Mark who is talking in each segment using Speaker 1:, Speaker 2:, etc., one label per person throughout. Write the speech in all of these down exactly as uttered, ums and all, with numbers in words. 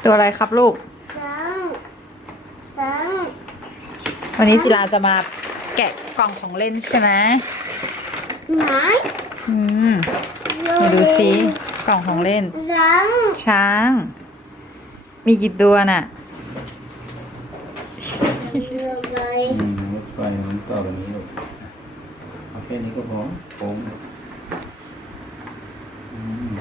Speaker 1: ตัวอะไรครับลูก
Speaker 2: สองสอง
Speaker 1: วันนี้ศิลาจะมาแกะกล่องของเล่นใช่ไหม
Speaker 2: ไหน
Speaker 1: อืมมาดูซิกล่องของเล่น
Speaker 2: สอง
Speaker 1: ช้าง มีกี่ตัวน่ะ
Speaker 2: อะไร
Speaker 3: อืมรถไฟมันต่อแบบนี้ลูกเอาแค่นี้ก็พอผมอืม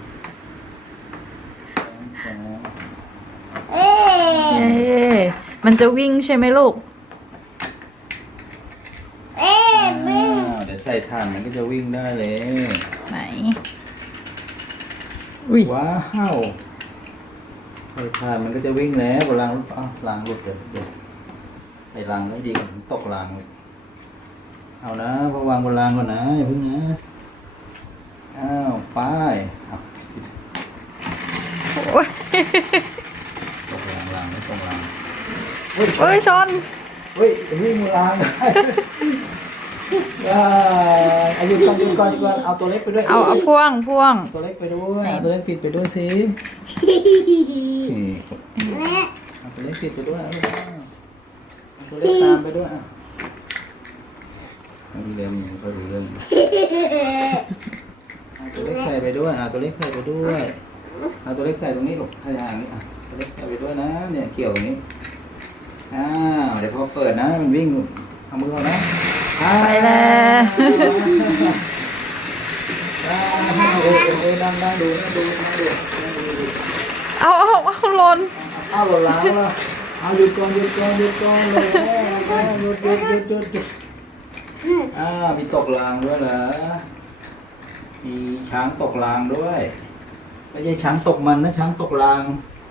Speaker 3: สอง
Speaker 2: เอ๊ะ
Speaker 1: เอ๊ะมันจะวิ่งใช่ไหมลูก
Speaker 2: เอ๊ะ
Speaker 3: อ่า
Speaker 2: วิ่ง
Speaker 3: เดี๋ยวใส่ถ่านมันก็จะวิ่งได้เลย
Speaker 1: ไหน อุ้ย
Speaker 3: ว้าวใส่ถ่านมันก็จะวิ่งแล้วกำลังอ้าวรางหลุดเลยเดี๋ยวใส่รางแล้วดีมันตกรางเลยเอานะพอวางบนรางก่อนนะอย่าเพิ่งนะอ้าวไปเอา
Speaker 1: โอ้ย
Speaker 3: ตกรางรางไม่ตกราง
Speaker 1: เอ้ยชน
Speaker 3: เฮ้ยวิ่งรางได้ว้าอายุก่อนอายุก่อนอายุก่อนเอาตัวเล็กไปด้วย
Speaker 1: เอาเอาพ่วงพ่วง
Speaker 3: ตัวเล็กไปด้วยเอาตัวเล็กติดไปด้วยสินี่
Speaker 2: แม่
Speaker 3: เอาตัวเล็กติดไปด้วยเอาตัวเล็กตามไปด้วยอ่ะเอาดูเรื่องนี้ก็ดูเรื่องนี้เอาตัวเล็กใส่ไปด้วยเอาตัวเล็กใส่ไปด้วยเอาตัวเล็กใส่ตรงนี้ลูกให้ทางนี้อ่ะตัวเล็กใส่ไปด้วยนะเนี่ยเกี่ยวตรงนี้อ้าวเดี๋ยวพอเปิดนะมันวิ่งเอามือเอานะ
Speaker 1: ไปแล้ว
Speaker 3: อ่าเออเออนั่งนั่งดูนั่งดูนั่งดูนั่งดูดู
Speaker 1: เอาเอาเอาหลน
Speaker 3: เอาหล่นล้างแล้วเอาหยุดก่อนหยุดก่อนหยุดก่อนเลยหยุดหยุดหยุดหยุดหยุดอ่ามีตกรางด้วยเหรอมีช้างตกรางด้วยไม่ใช่ช้างตกมันนะช้างตกราง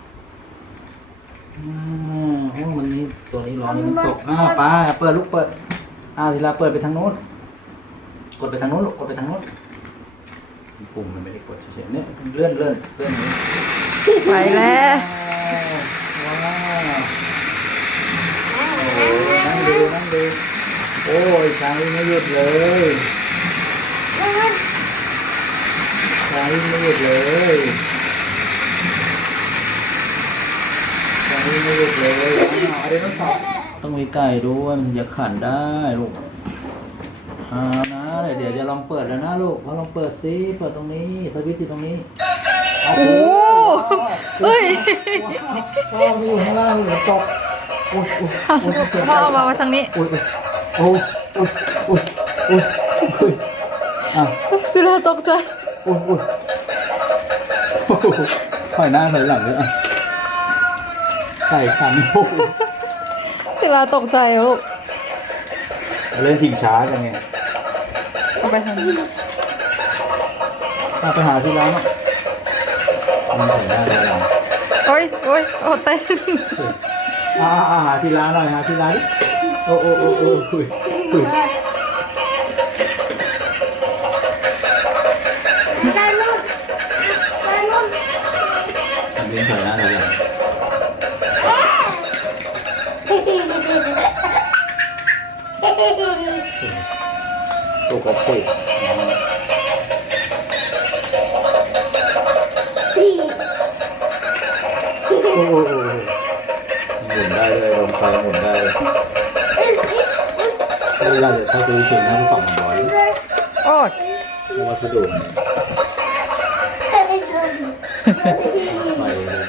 Speaker 3: อ่าโอ้มันนี่ตัวนี้ร้อนนี่มันตกอ้าวไปเปิดลูกเปิดอ้าวทีละเปิดไปทางโน้นกดไปทางโน้นลูกกดไปทางโน้นปุ่มมันไม่ได้กดเฉยๆเนี่ยเลื่อนเลื่อนเลื่อนนี้
Speaker 1: ไปแล้ว
Speaker 3: ว้าวโอ้โหนั่งดูนั่งดูโอ้ยช้างวิ่งไม่หยุดเลยช้างวิ่งไม่หยุดเลยช้างวิ่งไม่หยุดเลยอ้าวอะไรต้องสอบต้องมีไก่ด้วยมันจะขันได้ลูกเอานะเดี๋ยวจะลองเปิดแล้วนะลูกพอลองเปิดซิเปิดตรงนี้สวิตช์อยู่ตรงนี้
Speaker 1: โอ้โหเฮ้ย
Speaker 3: พ่อมีอยู่ข้างล่างเลยตกโอ้ยโอ้ยโอ้ยเสียง
Speaker 1: พ่อเอามาไว้ทางนี้
Speaker 3: โอ้ยโอ้ยโอ้ยโอ้ยโอ้ยโอ้ยอ่ะ
Speaker 1: ศิลาตกใจ
Speaker 3: โอ้ยโอ้ยโอ้โหถอยหน้าถอยหลังเลยอ่ะใส่ขันโอ้โห
Speaker 1: ศิลาตกใจอะลูก
Speaker 3: เล่นชิงช้ากันไง
Speaker 1: เอาไปทางนี้
Speaker 3: อ่ะไปหาที่ร้านอ่ะมันถอยหน้าถอยหลัง
Speaker 1: โอ้ยโอ้ยโอ้เต้น
Speaker 3: อ่าอ่าหาที่ร้านหน่อยหาที่ร้านดิโอ้โอ้โอ้โอ้โอ้ยโอ้ย
Speaker 2: ตานุ่มตานุ่ม
Speaker 3: เล่นถอยหน้าถอยหลังปกติโอ้โหหมุนได้เลยลมไฟหมุนได้เลยถ้าเราจะถ้าซื้อจริงน่าจะสองร้อย
Speaker 1: โอ้ย
Speaker 3: วัสดุไฟเลย